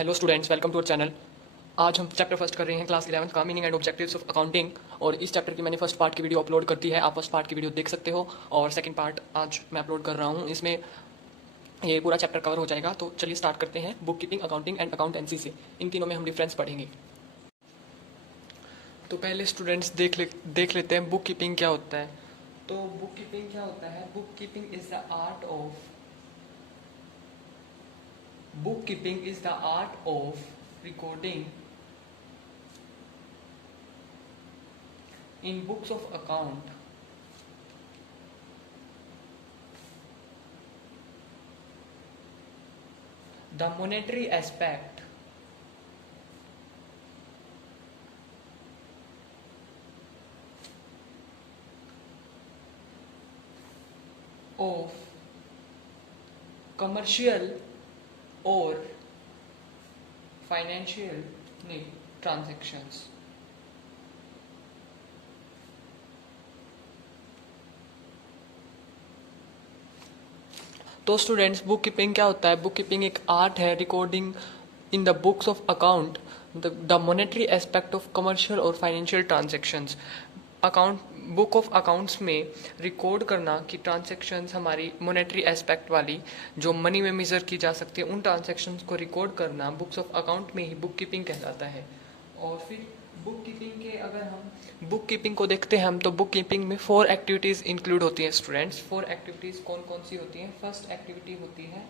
Hello students, welcome to our channel. आज हम chapter first कर रहे हैं क्लास 11 का meaning and objectives of accounting. और इस चैप्टर की मैंने फर्स्ट पार्ट की वीडियो अपलोड कर दी है, आप फर्स्ट पार्ट की वीडियो देख सकते हो। और सेकंड पार्ट आज मैं अपलोड कर रहा हूँ, इसमें ये पूरा चैप्टर कवर हो जाएगा। तो चलिए स्टार्ट करते हैं book keeping, accounting and accountancy से। इन तीनों में हम डिफरेंस पढ़ेंगे। तो पहले स्टूडेंट्स देख लेते हैं बुक कीपिंग क्या होता है। तो बुक कीपिंग क्या होता है? Book keeping is the art of bookkeeping is the art of recording in books of account the monetary aspect of commercial or financial transactions। तो स्टूडेंट्स, बुक कीपिंग क्या होता है? बुक कीपिंग एक art है recording in the books of account the monetary aspect of commercial और financial transactions. Account book of accounts में record करना कि ट्रांजेक्शन्स हमारी मॉनेटरी एस्पेक्ट वाली जो मनी में मेजर की जा सकती है, उन ट्रांजेक्शन्स को रिकॉर्ड करना बुक्स ऑफ अकाउंट में ही बुक कीपिंग कहलाता है। और फिर बुक कीपिंग के अगर हम बुक कीपिंग को देखते हैं हम, तो बुक कीपिंग में 4 एक्टिविटीज़ इंक्लूड होती हैं स्टूडेंट्स। 4 एक्टिविटीज़ कौन कौन सी होती हैं? फर्स्ट एक्टिविटी होती है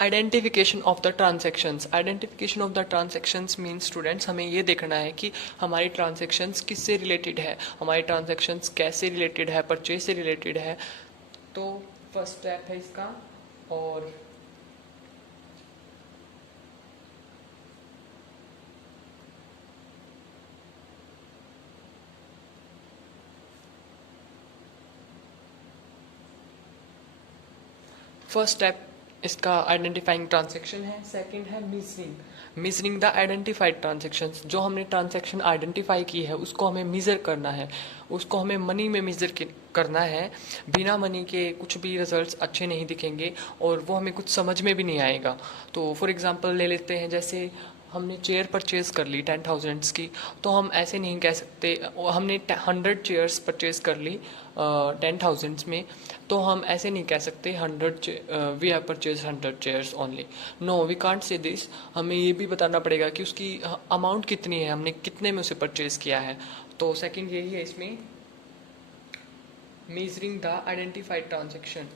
identification of the transactions. Identification of the transactions mean students, हमें ये देखना है कि हमारी ट्रांजेक्शन्स किससे रिलेटेड है, हमारी ट्रांजेक्शन्स कैसे रिलेटेड है, परचेज से रिलेटेड है। तो फर्स्ट स्टेप है इसका। और फर्स्ट स्टेप इसका आइडेंटिफाइंग ट्रांजेक्शन है। सेकंड है measuring. Measuring the identified transactions. जो हमने ट्रांजेक्शन आइडेंटिफाई की है उसको हमें मीज़र करना है, उसको हमें मनी में मेज़र करना है। बिना मनी के कुछ भी रिजल्ट्स अच्छे नहीं दिखेंगे और वो हमें कुछ समझ में भी नहीं आएगा। तो फॉर एग्जांपल ले लेते हैं, जैसे हमने चेयर परचेज़ कर ली 10,000 की, तो हम ऐसे नहीं कह सकते। हमने 100 चेयर्स परचेज़ कर ली 10,000 में, तो हम ऐसे नहीं कह सकते 100 we have purchase 100 chairs only. No, we can't say this. हमें ये भी बताना पड़ेगा कि उसकी अमाउंट कितनी है, हमने कितने में उसे परचेज किया है। तो सेकंड यही है इसमें, मेजरिंग द आइडेंटिफाइड ट्रांजेक्शन।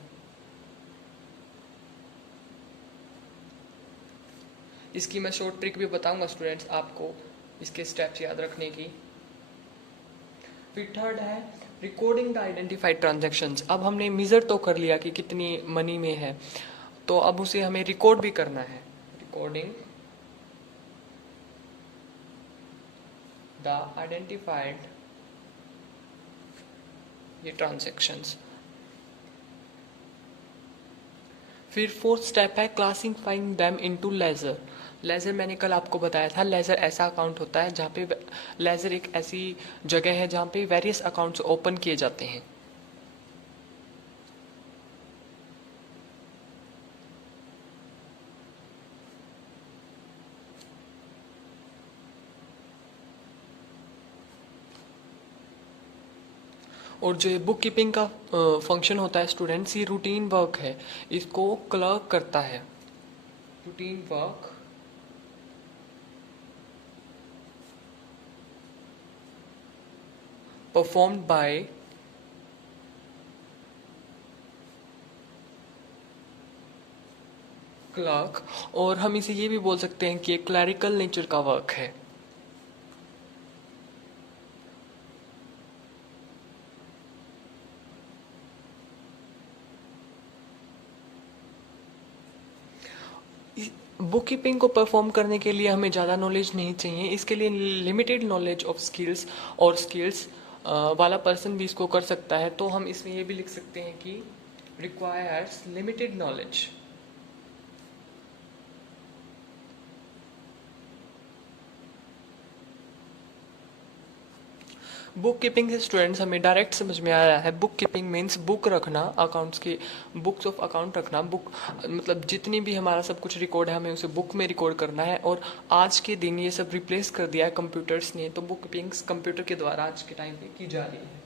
इसकी मैं शॉर्ट ट्रिक भी बताऊंगा स्टूडेंट्स आपको, इसके स्टेप्स याद रखने की। फिर थर्ड है रिकॉर्डिंग द आइडेंटिफाइड ट्रांजेक्शन्स। अब हमने मीज़र तो कर लिया कि कितनी मनी में है, तो अब उसे हमें रिकॉर्ड भी करना है। रिकॉर्डिंग द आइडेंटिफाइड ये ट्रांजेक्शन्स। फिर फोर्थ स्टेप है classifying them into ledger. Ledger मैंने कल आपको बताया था, लेजर ऐसा अकाउंट होता है जहाँ पे लेजर एक ऐसी जगह है जहाँ पे वेरियस अकाउंट्स ओपन किए जाते हैं। और जो बुक कीपिंग का फंक्शन होता है स्टूडेंट्स, ये रूटीन वर्क है, इसको क्लर्क करता है। Routine work performed by clerk. और हम इसे ये भी बोल सकते हैं कि एक क्लैरिकल नेचर का वर्क है। बुक कीपिंग को परफॉर्म करने के लिए हमें ज़्यादा नॉलेज नहीं चाहिए, इसके लिए लिमिटेड नॉलेज ऑफ स्किल्स और स्किल्स वाला पर्सन भी इसको कर सकता है। तो हम इसमें ये भी लिख सकते हैं कि requires limited knowledge book keeping से स्टूडेंट्स हमें डायरेक्ट समझ में आ रहा है, बुक कीपिंग मीन्स बुक रखना, अकाउंट्स की बुक्स ऑफ अकाउंट रखना, बुक मतलब जितनी भी हमारा सब कुछ रिकॉर्ड है हमें उसे बुक में रिकॉर्ड करना है। और आज के दिन ये सब रिप्लेस कर दिया है कंप्यूटर्स ने, तो बुक कीपिंग कंप्यूटर के द्वारा आज के टाइम पे की जा रही है।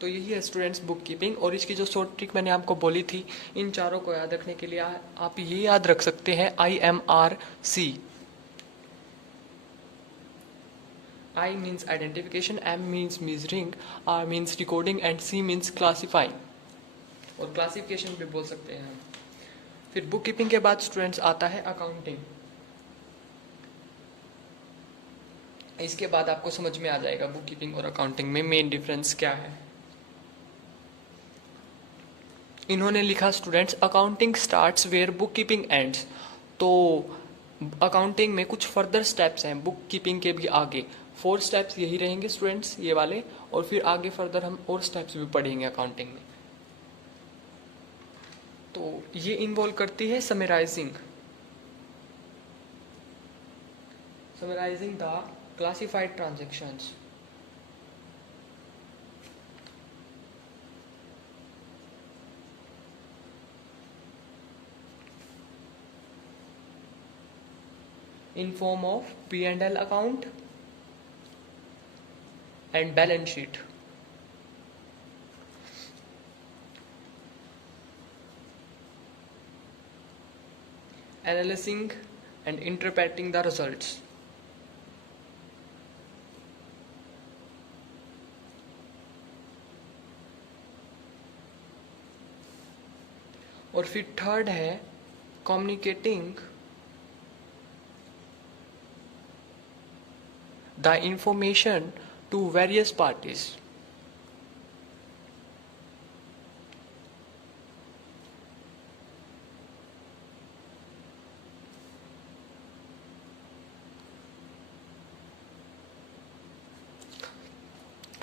तो यही है स्टूडेंट्स बुक कीपिंग। और इसकी जो शॉर्ट ट्रिक मैंने आपको बोली थी, इन चारों को याद रखने के लिए आप ये याद रख सकते हैं IMRC। I means identification, M means measuring, R means recording and C means classifying। और क्लासिफिकेशन भी बोल सकते हैं हम। फिर बुक कीपिंग के बाद स्टूडेंट्स आता है अकाउंटिंग। इसके बाद आपको समझ में आ जाएगा बुक कीपिंग और अकाउंटिंग में मेन डिफरेंस क्या है। इन्होंने लिखा students accounting starts where book keeping ends. तो अकाउंटिंग में कुछ फर्दर स्टेप्स हैं बुक कीपिंग के भी आगे, 4 स्टेप्स यही रहेंगे स्टूडेंट्स ये वाले, और फिर आगे फर्दर हम और स्टेप्स भी पढ़ेंगे अकाउंटिंग में। तो ये इन्वॉल्व करती है summarising the classified transactions. in form of P&L account and balance sheet। Analyzing and interpreting the results। और फिर थर्ड है communicating the information to various parties।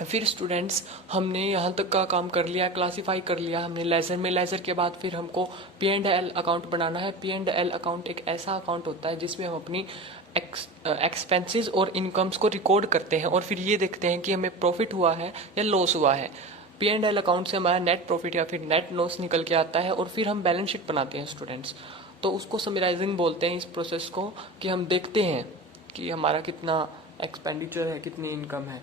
फिर स्टूडेंट्स हमने यहाँ तक का काम कर लिया, क्लासिफाई कर लिया हमने लेजर में। लेजर के बाद फिर हमको P&L अकाउंट बनाना है। P&L अकाउंट एक ऐसा अकाउंट होता है जिसमें हम अपनी एक्सपेंसेस और इनकम्स को रिकॉर्ड करते हैं और फिर ये देखते हैं कि हमें प्रॉफिट हुआ है या लॉस हुआ है। P&L अकाउंट से हमारा नेट प्रॉफिट या फिर नेट लॉस निकल के आता है और फिर हम बैलेंस शीट बनाते हैं स्टूडेंट्स। तो उसको समराइजिंग बोलते हैं इस प्रोसेस को, कि हम देखते हैं कि हमारा कितना एक्सपेंडिचर है, कितनी इनकम है।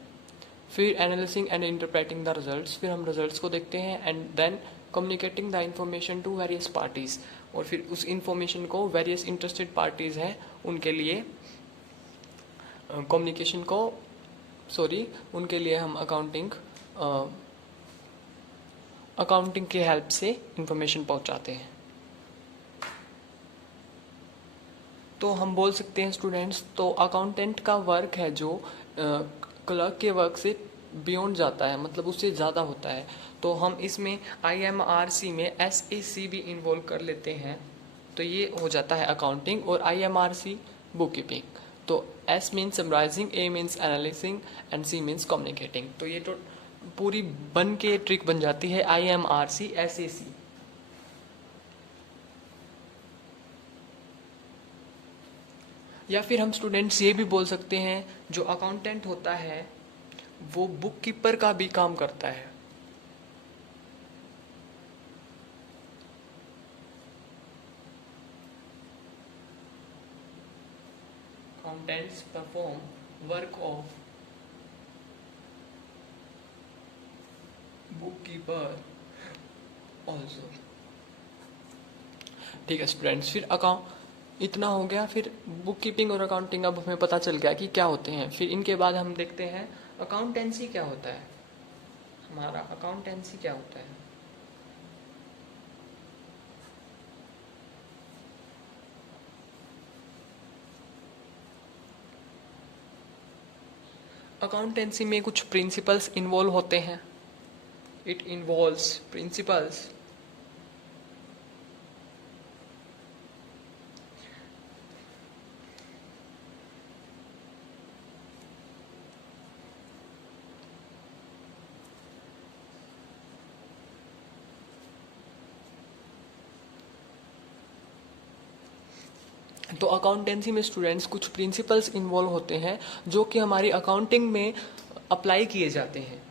फिर analysing and interpreting the results, फिर हम रिजल्ट्स को देखते हैं and then communicating the information to various parties, और फिर उस इंफॉर्मेशन को वेरियस इंटरेस्टेड पार्टीज हैं उनके लिए उनके लिए हम अकाउंटिंग के हेल्प से इंफॉर्मेशन पहुंचाते हैं। तो हम बोल सकते हैं स्टूडेंट्स, तो अकाउंटेंट का वर्क है जो क्लर्क के वर्क से बियॉन्ड जाता है, मतलब उससे ज़्यादा होता है। तो हम इसमें IMRC में SAC भी इन्वॉल्व कर लेते हैं, तो ये हो जाता है अकाउंटिंग, और IMRC बुक कीपिंग। तो S means summarising, A means analysing and C means communicating. तो ये तो पूरी बन के ट्रिक बन जाती है IMRC SAC। या फिर हम स्टूडेंट्स ये भी बोल सकते हैं जो अकाउंटेंट होता है वो बुक कीपर का भी काम करता है। Accountants perform work of book keeper also. ठीक है स्टूडेंट्स, फिर इतना हो गया। फिर बुक कीपिंग और अकाउंटिंग अब हमें पता चल गया कि क्या होते हैं। फिर इनके बाद हम देखते हैं अकाउंटेंसी क्या होता है। हमारा अकाउंटेंसी क्या होता है? अकाउंटेंसी में कुछ प्रिंसिपल्स इन्वॉल्व होते हैं। इट इन्वॉल्व्स प्रिंसिपल्स तो अकाउंटेंसी में स्टूडेंट्स कुछ प्रिंसिपल्स इन्वॉल्व होते हैं जो कि हमारी अकाउंटिंग में अप्लाई किए जाते हैं।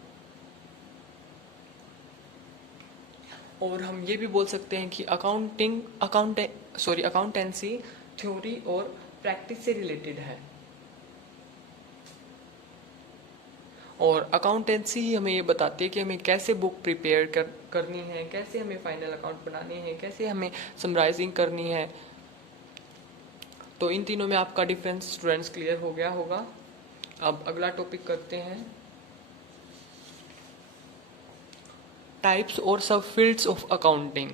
और हम ये भी बोल सकते हैं कि अकाउंटेंसी थ्योरी और प्रैक्टिस से रिलेटेड है। और अकाउंटेंसी ही हमें ये बताती है कि हमें कैसे बुक प्रिपेयर करनी है, कैसे हमें फाइनल अकाउंट बनाने हैं, कैसे हमें समराइजिंग करनी है। तो इन तीनों में आपका डिफरेंस स्टूडेंट्स क्लियर हो गया होगा। अब अगला टॉपिक करते हैं, टाइप्स और सब fields of accounting.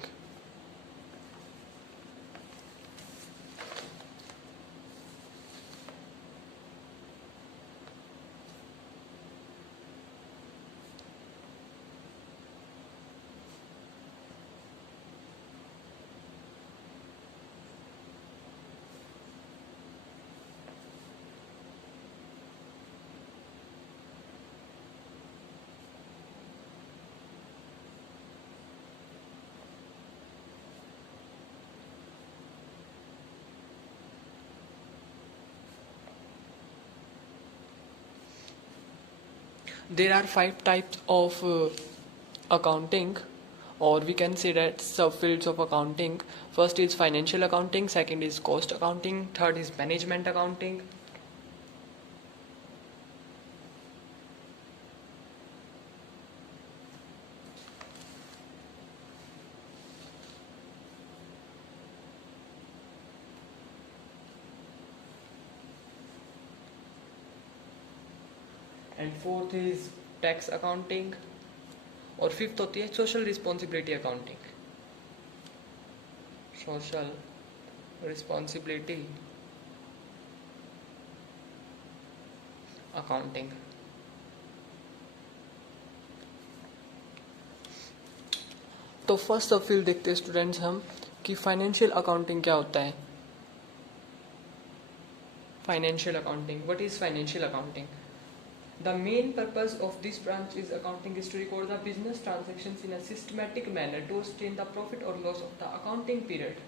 There are 5 types of accounting, or we can say that subfields of accounting. First is financial accounting, second is cost accounting, third is management accounting, and fourth is tax accounting, और fifth होती है social responsibility accounting. Social responsibility accounting. तो first subfield देखते हैं students हम कि financial accounting क्या होता है। Financial accounting, what is financial accounting? The main purpose of this branch is accounting is to record the business transactions in a systematic manner to explain the profit or loss of the accounting period.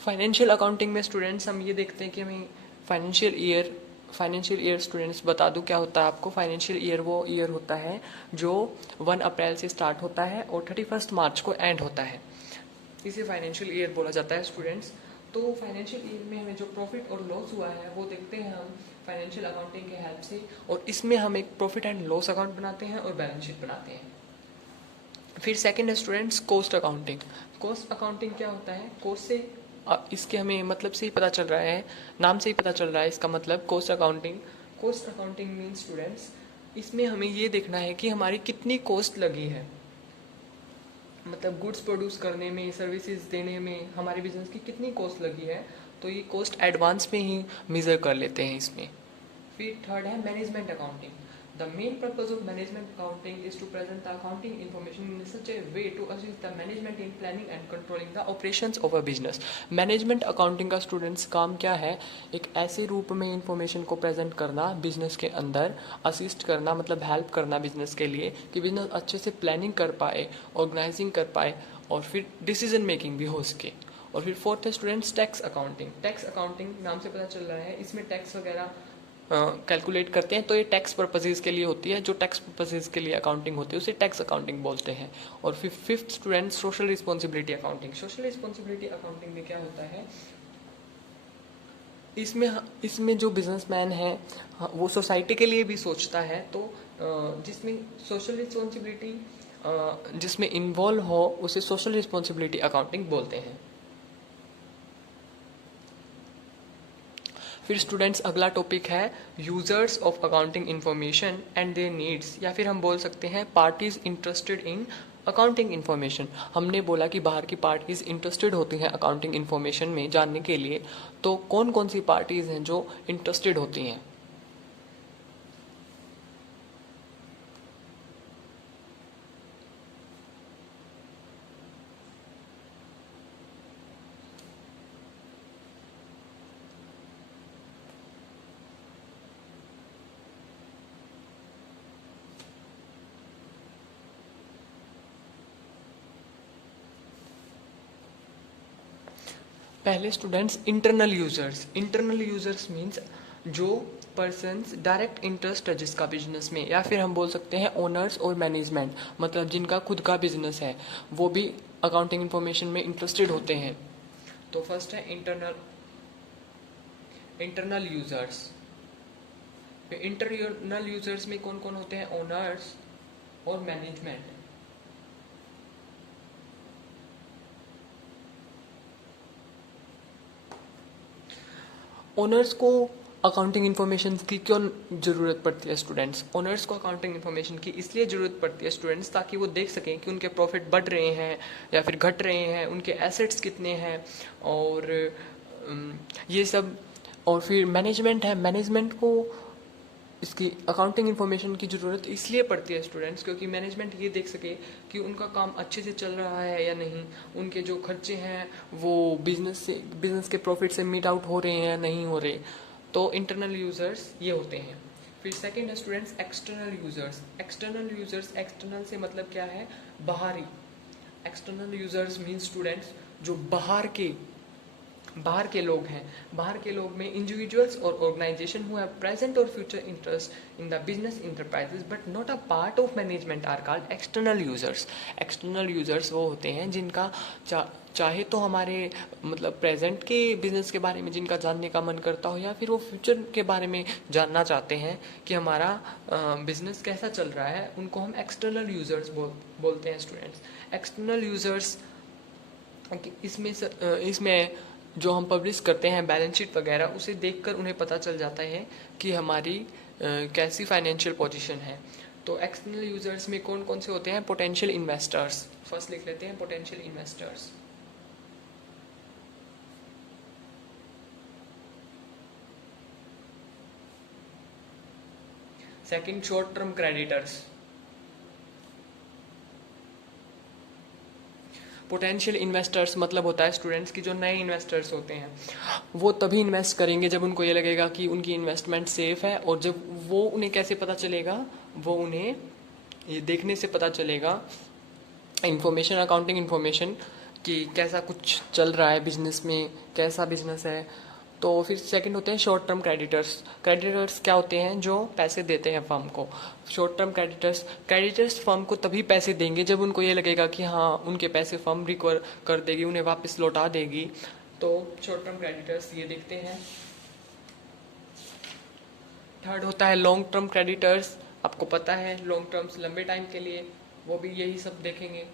Financial accounting में students हम ये देखते हैं कि हमें financial year students बता दूं क्या होता है आपको। फाइनेंशियल ईयर वो ईयर होता है जो 1 अप्रैल से स्टार्ट होता है और 31 मार्च को एंड होता है। इसे फाइनेंशियल ईयर बोला जाता है स्टूडेंट्स। तो फाइनेंशियल ईयर में हमें जो प्रॉफिट और लॉस हुआ है वो देखते हैं हम फाइनेंशियल अकाउंटिंग के हेल्प से, और इसमें हम एक प्रॉफिट एंड लॉस अकाउंट बनाते हैं और बैलेंस शीट बनाते हैं। फिर सेकंड है students cost accounting. Cost accounting क्या होता है? कोस्ट से इसके हमें मतलब से ही पता चल रहा है, नाम से ही पता चल रहा है इसका मतलब cost accounting. Cost accounting mean students इसमें हमें ये देखना है कि हमारी कितनी कॉस्ट लगी है, मतलब गुड्स प्रोड्यूस करने में, सर्विसेज देने में हमारे बिजनेस की कितनी कॉस्ट लगी है, तो ये कॉस्ट एडवांस में ही मेजर कर लेते हैं इसमें। फिर थर्ड है management accounting. The main purpose of management accounting is to present the accounting information in such a way to assist the management in planning and controlling the operations of a business. Management accounting का students काम क्या है? एक ऐसे रूप में information को present करना बिजनेस के अंदर, असिस्ट करना मतलब हेल्प करना बिजनेस के लिए कि बिजनेस अच्छे से प्लानिंग कर पाए, ऑर्गेनाइजिंग कर पाए और फिर डिसीजन मेकिंग भी हो सके। और फिर फोर्थ है students tax accounting. Tax accounting नाम से पता चल रहा है इसमें टैक्स वगैरह कैलकुलेट करते हैं, तो ये टैक्स पर्पजेज के लिए होती है। जो टैक्स पर्पजेज के लिए अकाउंटिंग होती है उसे टैक्स अकाउंटिंग बोलते हैं। और फिर fifth student social responsibility accounting. Social responsibility accounting में क्या होता है? इसमें जो बिजनेसमैन है वो सोसाइटी के लिए भी सोचता है, तो जिसमें सोशल रिस्पॉन्सिबिलिटी जिसमें इन्वॉल्व हो उसे सोशल रिस्पॉन्सिबिलिटी अकाउंटिंग बोलते हैं। फिर स्टूडेंट्स अगला टॉपिक है users of accounting information and there needs, या फिर हम बोल सकते हैं parties interested in accounting information. हमने बोला कि बाहर की पार्टीज इंटरेस्टेड होती हैं अकाउंटिंग इन्फॉर्मेशन में जानने के लिए, तो कौन कौन सी पार्टीज हैं जो इंटरेस्टेड होती हैं? पहले students internal users. Internal users means जो पर्सन्स डायरेक्ट इंटरेस्ट है जिसका बिजनेस में, या फिर हम बोल सकते हैं ओनर्स और मैनेजमेंट, मतलब जिनका खुद का बिजनेस है, वो भी अकाउंटिंग इन्फॉर्मेशन में इंटरेस्टेड होते हैं। तो फर्स्ट है इंटरनल यूजर्स। इंटरनल यूजर्स में कौन कौन होते हैं? ओनर्स और मैनेजमेंट। ओनर्स को अकाउंटिंग इन्फॉर्मेशन की क्यों ज़रूरत पड़ती है स्टूडेंट्स? ओनर्स को अकाउंटिंग इन्फॉर्मेशन की इसलिए ज़रूरत पड़ती है स्टूडेंट्स, ताकि वो देख सकें कि उनके प्रॉफिट बढ़ रहे हैं या फिर घट रहे हैं, उनके एसेट्स कितने हैं, और ये सब। और फिर मैनेजमेंट है, मैनेजमेंट को इसकी अकाउंटिंग इन्फॉर्मेशन की ज़रूरत इसलिए पड़ती है स्टूडेंट्स, क्योंकि मैनेजमेंट ये देख सके कि उनका काम अच्छे से चल रहा है या नहीं, उनके जो खर्चे हैं वो बिजनेस के प्रॉफिट से मीट आउट हो रहे हैं या नहीं हो रहे। तो इंटरनल यूज़र्स ये होते हैं। फिर सेकंड है स्टूडेंट्स एक्सटर्नल यूज़र्स। एक्सटर्नल से मतलब क्या है? बाहरी। एक्सटर्नल यूज़र्स मीन स्टूडेंट्स जो बाहर के लोग हैं। बाहर के लोग में इंडिविजुअल्स और ऑर्गेनाइजेशन हु हैव प्रेजेंट और future interest in the business enterprises but not a part of management are called external users. External users वो होते हैं जिनका चाहे तो हमारे मतलब प्रेजेंट के बिजनेस के बारे में जिनका जानने का मन करता हो, या फिर वो फ्यूचर के बारे में जानना चाहते हैं कि हमारा बिजनेस कैसा चल रहा है, उनको हम एक्सटर्नल यूजर्स बोलते हैं स्टूडेंट्स। एक्सटर्नल यूजर्स इसमें जो हम पब्लिश करते हैं बैलेंस शीट वगैरह, उसे देखकर उन्हें पता चल जाता है कि हमारी कैसी फाइनेंशियल पोजीशन है। तो एक्सटर्नल यूजर्स में कौन कौन से होते हैं? Potential investors. फर्स्ट लिख लेते हैं potential investors. Second short term creditors. Potential investors मतलब होता है स्टूडेंट्स की जो नए इन्वेस्टर्स होते हैं वो तभी इन्वेस्ट करेंगे जब उनको ये लगेगा कि उनकी इन्वेस्टमेंट सेफ है। और जब वो उन्हें कैसे पता चलेगा? वो उन्हें ये देखने से पता चलेगा इंफॉर्मेशन, अकाउंटिंग इंफॉर्मेशन, कि कैसा कुछ चल रहा है बिजनेस में, कैसा बिजनेस है। तो फिर सेकंड होते हैं शॉर्ट टर्म क्रेडिटर्स। क्रेडिटर्स क्या होते हैं? जो पैसे देते हैं फर्म को। शॉर्ट टर्म क्रेडिटर्स फर्म को तभी पैसे देंगे जब उनको ये लगेगा कि हाँ उनके पैसे फर्म रिकवर कर देगी, उन्हें वापस लौटा देगी। तो शॉर्ट टर्म क्रेडिटर्स ये देखते हैं। थर्ड होता है लॉन्ग टर्म क्रेडिटर्स। आपको पता है लॉन्ग टर्म्स लंबे टाइम के लिए, वो भी यही सब देखेंगे।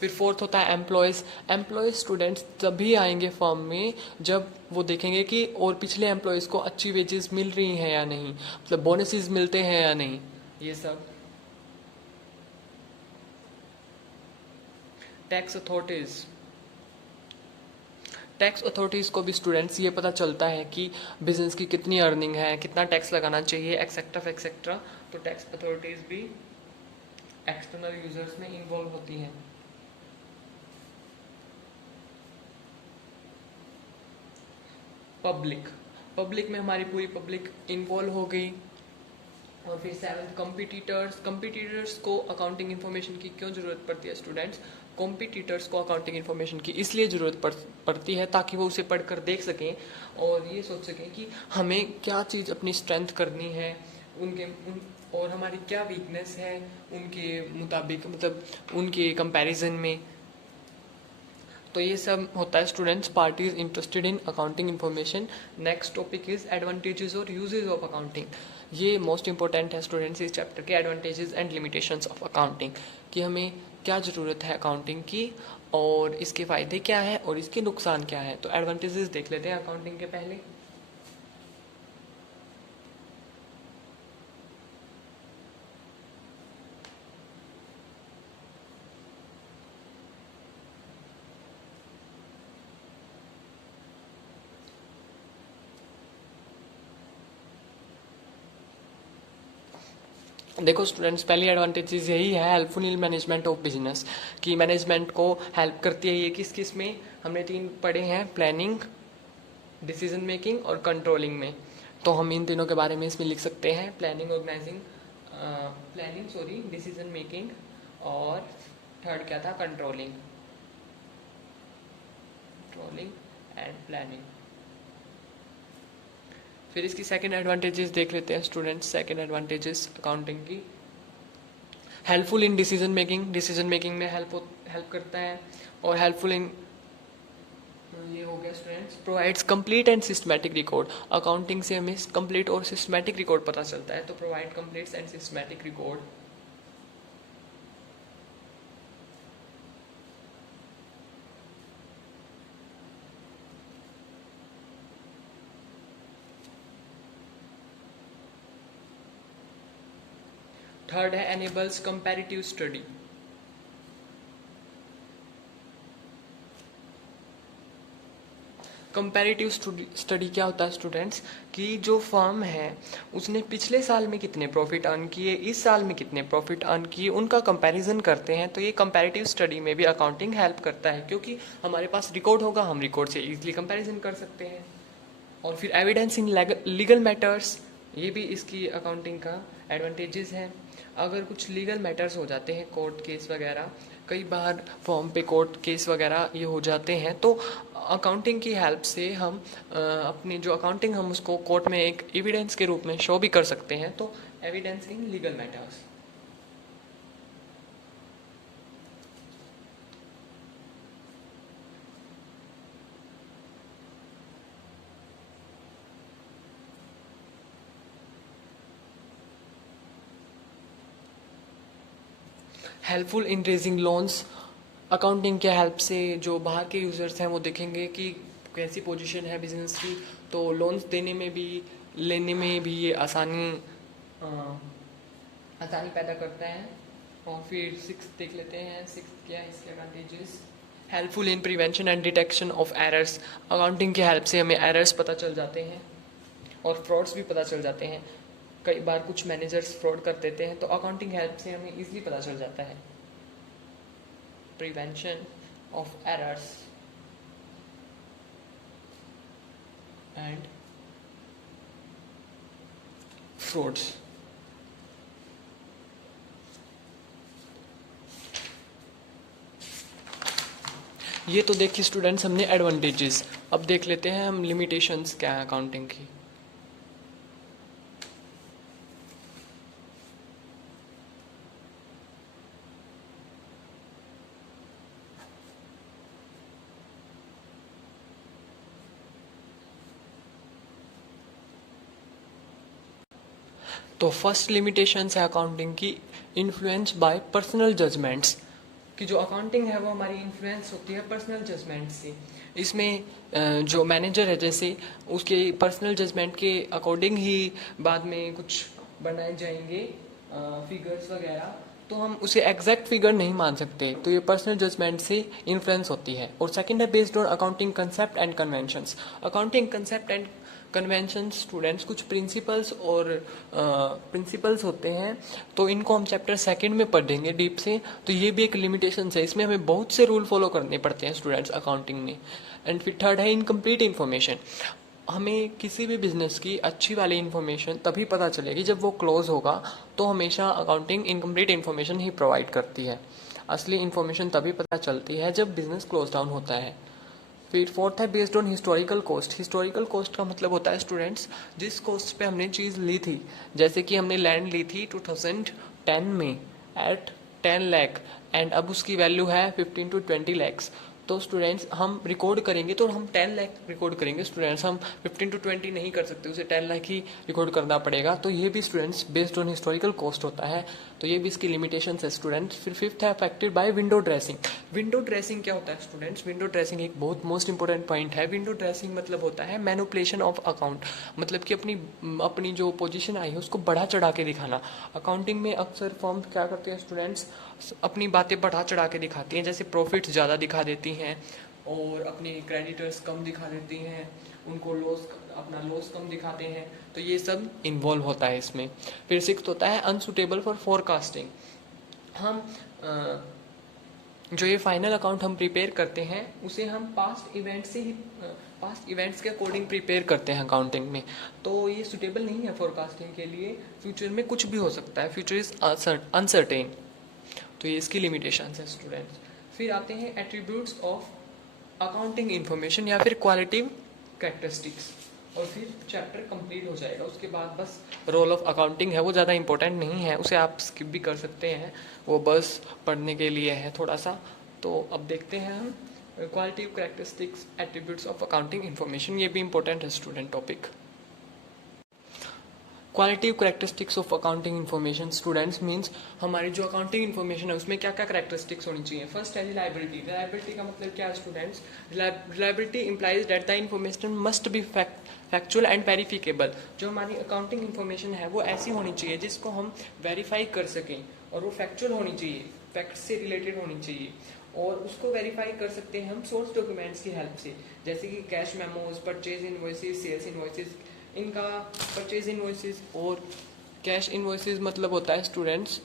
फिर फोर्थ होता है एम्प्लॉयज़ स्टूडेंट्स तभी आएंगे फर्म में जब वो देखेंगे कि और पिछले एम्प्लॉयज़ को अच्छी वेजेस मिल रही हैं या नहीं, मतलब बोनसेस मिलते हैं या नहीं, ये सब। टैक्स अथॉरिटीज़ को भी स्टूडेंट्स ये पता चलता है कि बिजनेस की कितनी अर्निंग है, कितना टैक्स लगाना चाहिए, एक्सेट्रा एक्सेट्रा। तो टैक्स अथॉरिटीज़ भी एक्सटर्नल यूजर्स में इन्वॉल्व होती हैं। पब्लिक में हमारी पूरी पब्लिक इन्वॉल्व हो गई। और फिर सेवन्थ कंपिटिटर्स को अकाउंटिंग इन्फॉर्मेशन की क्यों ज़रूरत पड़ती है स्टूडेंट्स? कॉम्पिटिटर्स को अकाउंटिंग इन्फॉर्मेशन की इसलिए ज़रूरत पड़ती है ताकि वो उसे पढ़कर देख सकें और ये सोच सकें कि हमें क्या चीज़ अपनी स्ट्रेंथ करनी है, और हमारी क्या वीकनेस है उनके मुताबिक, मतलब उनके कंपैरिजन में। तो ये सब होता है students parties interested in accounting information. Next topic is advantages और यूजेस ऑफ अकाउंटिंग। ये मोस्ट इंपॉर्टेंट है स्टूडेंट्स इस चैप्टर के, advantages and limitations of accounting, कि हमें क्या ज़रूरत है अकाउंटिंग की और इसके फ़ायदे क्या है और इसके नुकसान क्या है। तो एडवांटेजेस देख लेते हैं अकाउंटिंग के पहले। देखो स्टूडेंट्स, पहली एडवांटेजेस यही है helpful in management of business, कि मैनेजमेंट को हेल्प करती है ये किस किस में? हमने तीन पढ़े हैं, प्लानिंग, डिसीजन मेकिंग और कंट्रोलिंग में। तो हम इन तीनों के बारे में इसमें लिख सकते हैं, डिसीजन मेकिंग, और थर्ड क्या था? Controlling and planning. फिर इसकी सेकंड एडवांटेजेस देख लेते हैं स्टूडेंट्स। सेकंड एडवांटेजेस अकाउंटिंग की, हेल्पफुल इन डिसीजन मेकिंग में हेल्प करता है। और हेल्पफुल इन, ये हो गया students, provides complete and systematic record. Accounting से हमें कंप्लीट और सिस्टमैटिक रिकॉर्ड पता चलता है, तो provide complete and systematic record. Third है enables comparative study. Comparative study क्या होता है स्टूडेंट्स, कि जो फर्म है उसने पिछले साल में कितने प्रॉफिट अर्न किए, इस साल में कितने प्रॉफिट अर्न किए, उनका कंपैरिजन करते हैं। तो ये कंपैरेटिव स्टडी में भी अकाउंटिंग हेल्प करता है, क्योंकि हमारे पास रिकॉर्ड होगा, हम रिकॉर्ड से इजीली कंपैरिजन कर सकते हैं। और फिर एविडेंस इन लीगल मैटर्स, ये भी इसकी अकाउंटिंग का एडवांटेजेस है। अगर कुछ लीगल मैटर्स हो जाते हैं, कोर्ट केस वगैरह, कई बार फॉर्म पे कोर्ट केस वगैरह ये हो जाते हैं, तो अकाउंटिंग की हेल्प से हम अपनी जो अकाउंटिंग हम उसको कोर्ट में एक एविडेंस के रूप में शो भी कर सकते हैं। तो evidence in legal matters. Helpful in raising loans, accounting के हेल्प से जो बाहर के यूज़र्स हैं वो देखेंगे कि कैसी पोजीशन है बिजनेस की, तो लोन्स देने में भी लेने में भी ये अ, आसानी पैदा करता है। और फिर सिक्स देख लेते हैं, सिक्स क्या है इसके advantages. Helpful in prevention and detection of errors, accounting के हेल्प से हमें एरर्स पता चल जाते हैं और फ्रॉड्स भी पता चल जाते हैं। कई बार कुछ मैनेजर्स फ्रॉड कर देते हैं, तो अकाउंटिंग हेल्प से हमें इजीली पता चल जाता है। Prevention of errors and frauds. ये तो देखिए स्टूडेंट्स हमने एडवांटेजेस, अब देख लेते हैं हम लिमिटेशंस क्या है अकाउंटिंग की। तो फर्स्ट लिमिटेशंस है अकाउंटिंग की, इन्फ्लुएंस बाय पर्सनल जजमेंट्स, कि जो अकाउंटिंग है वो हमारी इन्फ्लुएंस होती है पर्सनल जजमेंट से। इसमें जो मैनेजर है जैसे, उसके पर्सनल जजमेंट के अकॉर्डिंग ही बाद में कुछ बनाए जाएंगे फिगर्स वगैरह, तो हम उसे एग्जैक्ट फिगर नहीं मान सकते, तो ये पर्सनल जजमेंट से इन्फ्लुएंस होती है। और सेकंड है based on accounting concept and conventions, accounting concept and convention students कुछ प्रिंसिपल्स और प्रिंसिपल्स होते हैं, तो इनको हम चैप्टर सेकंड में पढ़ेंगे डीप से। तो ये भी एक लिमिटेशन है, इसमें हमें बहुत से रूल फॉलो करने पड़ते हैं स्टूडेंट्स अकाउंटिंग में। एंड फिर थर्ड है इनकम्प्लीट इन्फॉर्मेशन, हमें किसी भी बिजनेस की अच्छी वाली इन्फॉर्मेशन तभी पता चलेगी जब वो क्लोज होगा, तो हमेशा अकाउंटिंग इनकम्प्लीट इन्फॉर्मेशन ही प्रोवाइड करती है। असली इन्फॉर्मेशन तभी पता चलती है जब बिजनेस क्लोज डाउन होता है। फिर फोर्थ है based on historical cost, historical cost का मतलब होता है स्टूडेंट्स जिस कॉस्ट पे हमने चीज़ ली थी, जैसे कि हमने लैंड ली थी 2010 में एट 10 लाख एंड अब उसकी वैल्यू है 15 to 20 लैक्स। तो स्टूडेंट्स हम रिकॉर्ड करेंगे तो हम 10 लाख रिकॉर्ड करेंगे स्टूडेंट्स, हम 15 to 20 नहीं कर सकते, उसे 10 लाख ही रिकॉर्ड करना पड़ेगा। तो ये भी students based on historical cost होता है, तो ये भी इसकी लिमिटेशंस है स्टूडेंट्स। फिर फिफ्थ है affected by window dressing, window dressing क्या होता है स्टूडेंट्स, विंडो ड्रेसिंग एक बहुत मोस्ट इंपॉर्टेंट पॉइंट है। विंडो ड्रेसिंग मतलब होता है मैनिपुलेशन ऑफ अकाउंट, मतलब कि अपनी अपनी जो पोजीशन आई है उसको बढ़ा चढ़ा के दिखाना। अकाउंटिंग में अक्सर फर्म क्या करते हैं स्टूडेंट्स, अपनी बातें बढ़ा चढ़ा के दिखाती हैं, जैसे प्रॉफिट ज़्यादा दिखा देती हैं और अपने क्रेडिटर्स कम दिखा देती हैं, उनको लॉस अपना लॉस कम दिखाते हैं, तो ये सब इन्वॉल्व होता है इसमें। फिर सिक्स्थ होता है अनसुटेबल फॉर फोरकास्टिंग, हम जो ये फाइनल अकाउंट हम प्रिपेयर करते हैं उसे हम पास्ट इवेंट्स के अकॉर्डिंग प्रिपेयर करते हैं अकाउंटिंग में, तो ये सुटेबल नहीं है फोरकास्टिंग के लिए, फ्यूचर में कुछ भी हो सकता है, फ्यूचर इज अनसर्टेन, तो ये इसकी लिमिटेशंस है स्टूडेंट्स। फिर आते हैं एट्रीब्यूट्स ऑफ अकाउंटिंग इन्फॉर्मेशन या फिर क्वालिटिव कैरेक्टरिस्टिक्स। और फिर चैप्टर कंप्लीट हो जाएगा। उसके बाद बस रोल ऑफ अकाउंटिंग है, वो ज़्यादा इंपॉर्टेंट नहीं है, उसे आप स्किप भी कर सकते हैं, वो बस पढ़ने के लिए है थोड़ा सा। तो अब देखते हैं हम quality characteristics attributes of accounting information, ये भी इंपॉर्टेंट है student topic. Quality characteristics of accounting information students means हमारी जो अकाउंटिंग इन्फॉर्मेशन है उसमें क्या क्या कैरेक्टरिस्टिक्स होनी चाहिए। फर्स्ट है रिलायबिलिटी। रिलायबिलिटी का मतलब क्या है students? Reliability implies that the information must be factual and verifiable. जो हमारी अकाउंटिंग इन्फॉर्मेशन है वो ऐसी होनी चाहिए जिसको हम वेरीफाई कर सकें, और वो फैक्चुअल होनी चाहिए, फैक्ट से रिलेटेड होनी चाहिए, और उसको वेरीफाई कर सकते हैं हम सोर्स डॉक्यूमेंट्स की हेल्प से, जैसे कि cash memos, purchase invoices, sales invoices. इनका परचेज इनवॉइसेस और कैश इनवॉइसेस मतलब होता है स्टूडेंट्स,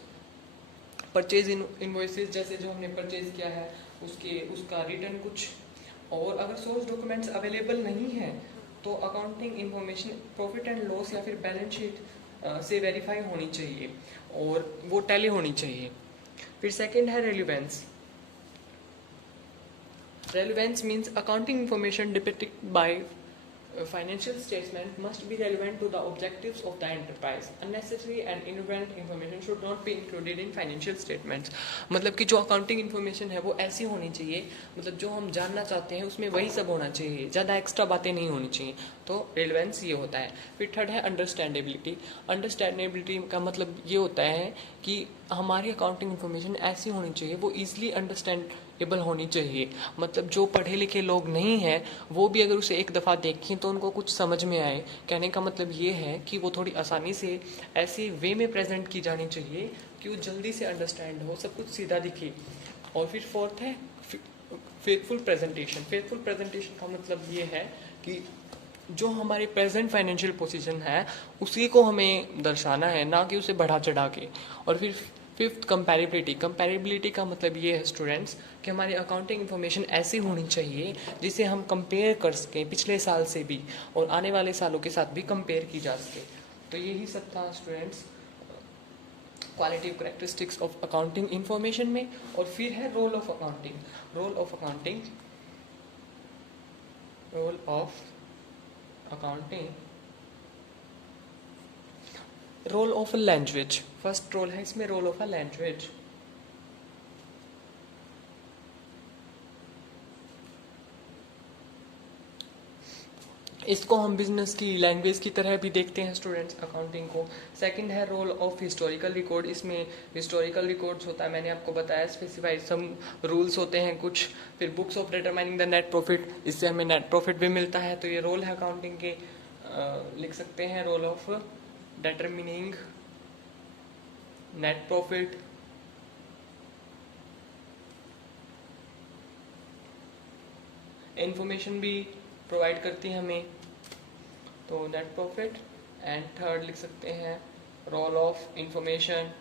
परचेज इनवॉइसेस जैसे जो हमने परचेज किया है उसका रिटर्न कुछ। और अगर सोर्स डॉक्यूमेंट्स अवेलेबल नहीं है तो accounting information profit and loss या फिर बैलेंस शीट से वेरीफाई होनी चाहिए और वो टैली होनी चाहिए। फिर सेकंड है relevance. Relevance means accounting information depicted bye financial statement must be relevant to the objectives of the enterprise. Unnecessary and irrelevant information should not be included in financial statements. मतलब कि जो accounting information है वो ऐसी होनी चाहिए, मतलब जो हम जानना चाहते हैं उसमें वही सब होना चाहिए, ज़्यादा एक्स्ट्रा बातें नहीं होनी चाहिए। तो रेलेवेंस ये होता है। फिर थर्ड है अंडरस्टैंडेबिलिटी। अंडरस्टैंडेबिलिटी का मतलब ये होता है कि हमारी अकाउंटिंग इन्फॉर्मेशन ऐसी होनी चाहिए, वो ईजिली अंडरस्टैंडेबल होनी चाहिए। मतलब जो पढ़े लिखे लोग नहीं हैं वो भी अगर उसे एक दफ़ा देखें तो उनको कुछ समझ में आए। कहने का मतलब ये है कि वो थोड़ी आसानी से ऐसे वे में प्रेजेंट की जानी चाहिए कि वो जल्दी से अंडरस्टैंड हो, सब कुछ सीधा दिखे। और फिर फोर्थ है फेथफुल प्रेजेंटेशन। फेथफुल प्रेजेंटेशन का मतलब ये है कि जो हमारी प्रेजेंट फाइनेंशियल पोजीशन है उसी को हमें दर्शाना है, ना कि उसे बढ़ा चढ़ा के। और फिर फिफ्थ कंपैरेबिलिटी। कंपैरेबिलिटी का मतलब ये है स्टूडेंट्स कि हमारी अकाउंटिंग इन्फॉर्मेशन ऐसी होनी चाहिए जिसे हम कंपेयर कर सकें पिछले साल से भी और आने वाले सालों के साथ भी कंपेयर की जा सके। तो यही सब था students quality characteristics of accounting information में। और फिर है role of accounting. Role of accounting, role of accounting, role of a language. First role है इसमें रोल ऑफ अ लैंग्वेज। इसको हम बिजनेस की लैंग्वेज की तरह भी देखते हैं स्टूडेंट्स अकाउंटिंग को। सेकंड है रोल ऑफ हिस्टोरिकल रिकॉर्ड। इसमें हिस्टोरिकल रिकॉर्ड्स होता है, मैंने आपको बताया स्पेसिफाइड सम रूल्स होते हैं कुछ। फिर books of determining the net profit, इससे हमें नेट प्रॉफिट भी मिलता है। तो ये रोल है अकाउंटिंग के। लिख सकते हैं role of determining net profit, information भी प्रोवाइड करती है हमें, तो नेट प्रॉफिट। एंड थर्ड लिख सकते हैं role of information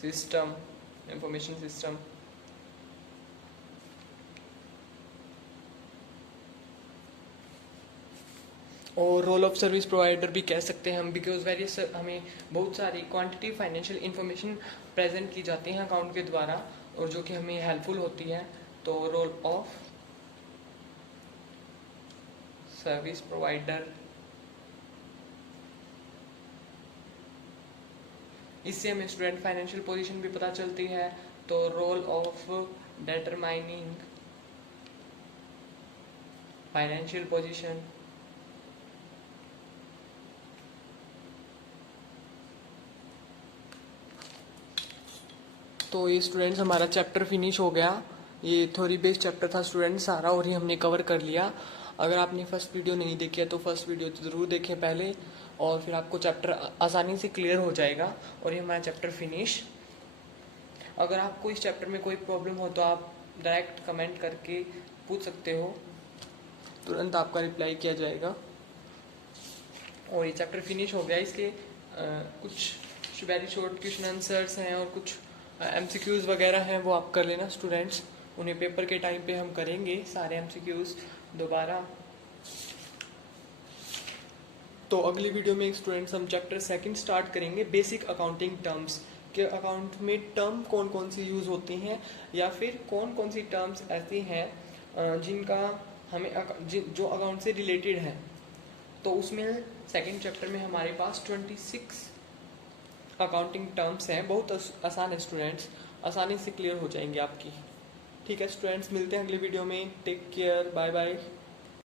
system, information system. और रोल ऑफ सर्विस प्रोवाइडर भी कह सकते हैं हम, बिकॉज वेरियस हमें बहुत सारी क्वांटिटी फाइनेंशियल इंफॉर्मेशन प्रेजेंट की जाती है अकाउंट के द्वारा और जो कि हमें हेल्पफुल होती है। तो रोल ऑफ सर्विस प्रोवाइडर, इससे हमें स्टूडेंट फाइनेंशियल पोजीशन भी पता चलती है। तो role of determining financial position. तो ये स्टूडेंट्स हमारा चैप्टर फिनिश हो गया। ये थ्योरी बेस्ड चैप्टर था स्टूडेंट्स सारा, और ये हमने कवर कर लिया। अगर आपने फर्स्ट वीडियो नहीं देखी है तो फर्स्ट वीडियो तो ज़रूर देखें पहले, और फिर आपको चैप्टर आसानी से क्लियर हो जाएगा। और ये हमारा चैप्टर फिनिश। अगर आपको इस चैप्टर में कोई प्रॉब्लम हो तो आप डायरेक्ट कमेंट करके पूछ सकते हो, तुरंत आपका रिप्लाई किया जाएगा। और ये चैप्टर फिनिश हो गया। इसके कुछ वेरी शॉर्ट क्वेश्चन आंसर्स हैं और कुछ एमसीक्यूज़ वगैरह हैं, वो आप कर लेना स्टूडेंट्स। उन्हें पेपर के टाइम पे हम करेंगे सारे एमसीक्यूज़ दोबारा। तो अगली वीडियो में स्टूडेंट्स हम चैप्टर सेकंड स्टार्ट करेंगे, बेसिक अकाउंटिंग टर्म्स के अकाउंट में टर्म कौन कौन सी यूज़ होती हैं, या फिर कौन कौन सी टर्म्स ऐसी हैं जिनका हमें जो अकाउंट से रिलेटेड है। तो उसमें सेकंड चैप्टर में हमारे पास 26 अकाउंटिंग टर्म्स हैं, बहुत आसान है स्टूडेंट्स, आसानी से क्लियर हो जाएंगे आपकी। ठीक है स्टूडेंट्स, मिलते हैं अगले वीडियो में, टेक केयर, बाय बाय।